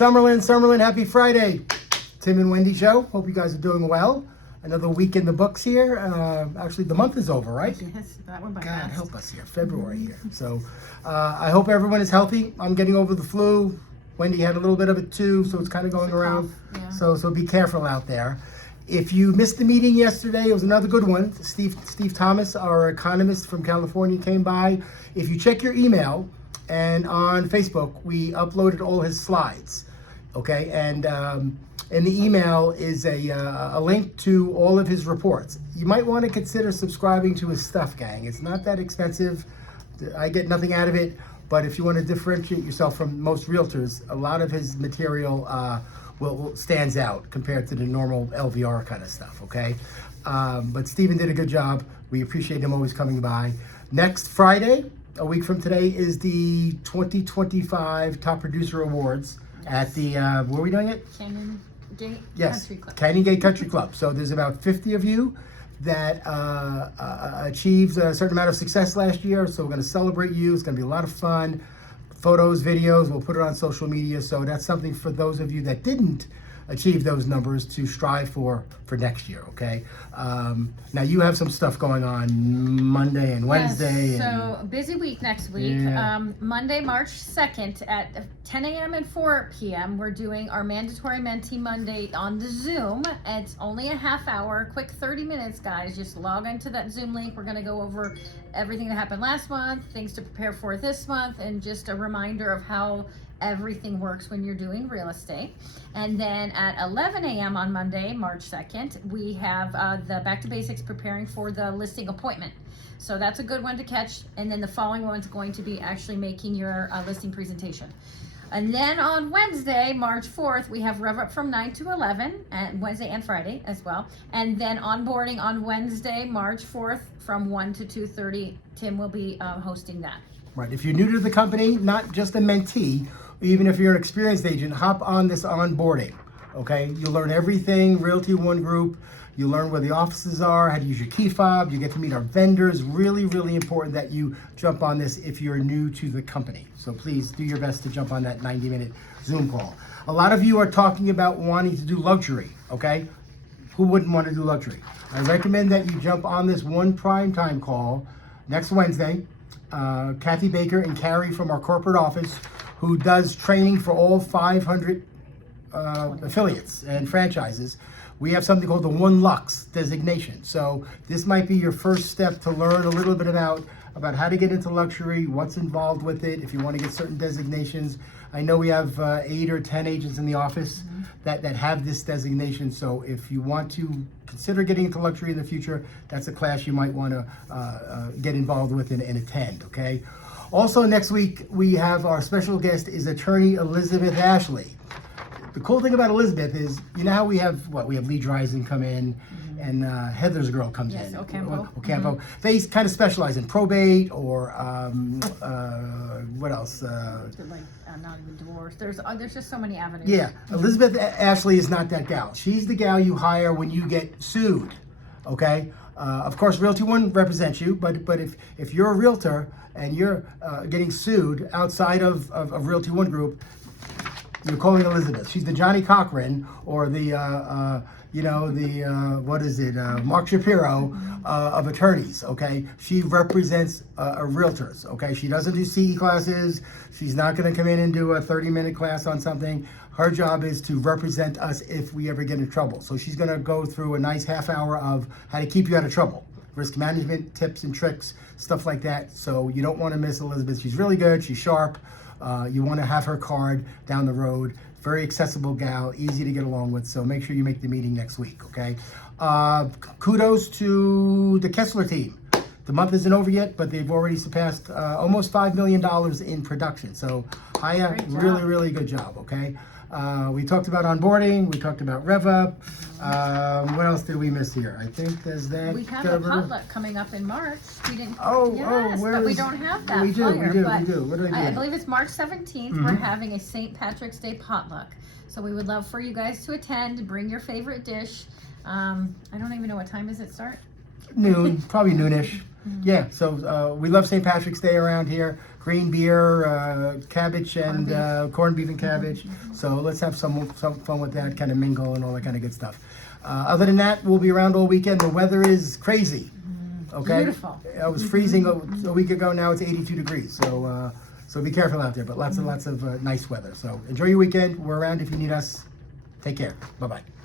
Summerlin, happy Friday. Tim and Wendy show. Hope you guys are doing well. Another week in the books here. Actually, the month is over, right? Yes, that one by God fast. help us here, February here. So I hope everyone is healthy. I'm getting over the flu. Wendy had a little bit of it too, so it's kind of going around. Yeah. So be careful out there. If you missed the meeting yesterday, it was another good one. Steve Thomas, our economist from California, came by. If you check your email and on Facebook, we uploaded all his slides. Okay, and in the email is a link to all of his reports. You might want to consider subscribing to his stuff, gang. It's not that expensive. I get nothing out of it, but if you want to differentiate yourself from most realtors, a lot of his material stands out compared to the normal LVR kind of stuff, okay? But Steven did a good job. We appreciate him always coming by. Next Friday, a week from today, is the 2025 Top Producer Awards at the, where are we doing it? Canyon Gate Yes, Country Club. Canyon Gate Country Club. So there's about 50 of you that achieved a certain amount of success last year. So we're going to celebrate you. It's going to be a lot of fun. Photos, videos, we'll put it on social media. So that's something for those of you that didn't achieve those numbers to strive for next year, okay? Now you have some stuff going on Monday and Wednesday. Yes, so busy week next week. Yeah. Monday, March 2nd at 10 a.m. and 4 p.m. we're doing our mandatory Mentee Monday on the Zoom. It's only a half hour, quick 30 minutes, guys. Just log into that Zoom link. We're gonna go over everything that happened last month, things to prepare for this month, and just a reminder of how everything works when you're doing real estate. And then at 11 a.m. on Monday, March 2nd, we have the Back to Basics preparing for the listing appointment. So that's a good one to catch. And then the following one's going to be actually making your listing presentation. And then on Wednesday, March 4th, we have Rev Up from 9 to 11, and Wednesday and Friday as well. And then onboarding on Wednesday, March 4th from 1 to 2:30. Tim will be hosting that. Right. If you're new to the company, not just a mentee, even if you're an experienced agent, hop on this onboarding. Okay, you'll learn everything Realty One Group. You learn where the offices are, how to use your key fob. You get to meet our vendors. Really, really important that you jump on this if you're new to the company. So please do your best to jump on that 90-minute Zoom call. A lot of you are talking about wanting to do luxury. Okay, who wouldn't want to do luxury? I recommend that you jump on this one prime time call next Wednesday. Kathy Baker and Carrie from our corporate office, who does training for all 500 affiliates and franchises. We have something called the One Lux designation. So this might be your first step to learn a little bit about how to get into luxury, what's involved with it, if you want to get certain designations. I know we have 8 or 10 agents in the office that have this designation. So if you want to consider getting into luxury in the future, that's a class you might want to get involved with and attend, okay? Also next week, we have our special guest is attorney Elizabeth Ashley. The cool thing about Elizabeth is, you know how we have Lee Dreisen come in, and Heather's girl comes in. Ocampo. Ocampo. They kind of specialize in probate or what else? Like not even divorce. There's just so many avenues. Yeah, Elizabeth Ashley is not that gal. She's the gal you hire when you get sued. Okay. Of course, Realty One represents you, but if you're a realtor and you're getting sued outside of Realty One Group, you're calling Elizabeth. She's the Johnny Cochran or the Mark Shapiro of attorneys. Okay, she represents realtors. Okay, she doesn't do CE classes. She's not going to come in and do a 30-minute class on something. Her job is to represent us if we ever get in trouble. So she's going to go through a nice half hour of how to keep you out of trouble. Risk management, tips and tricks, stuff like that. So you don't want to miss Elizabeth. She's really good. She's sharp. You want to have her card down the road. Very accessible gal, easy to get along with. So make sure you make the meeting next week, okay? Kudos to the Kessler team. The month isn't over yet, but they've already surpassed almost $5 million in production. So Haya, really, really good job, okay? We talked about onboarding. We talked about Rev Up. What else did we miss here? I think there's that. We have a potluck coming up in March. We didn't. Where but we is- don't have that We do. flyer. We do. But What do I I do? believe it's March 17th. We're having a St. Patrick's Day potluck. So we would love for you guys to attend. Bring your favorite dish. I don't even know what time does it start. Noon, probably noonish. Yeah, so we love St. Patrick's Day around here. green beer, cabbage, and corned beef and cabbage. So let's have some fun with that, kind of mingle and all that kind of good stuff. Other than that, we'll be around all weekend. The weather is crazy. Okay. Beautiful. It was freezing a week ago. Now it's 82 degrees. So be careful out there. But lots of nice weather. So enjoy your weekend. We're around if you need us. Take care. Bye bye.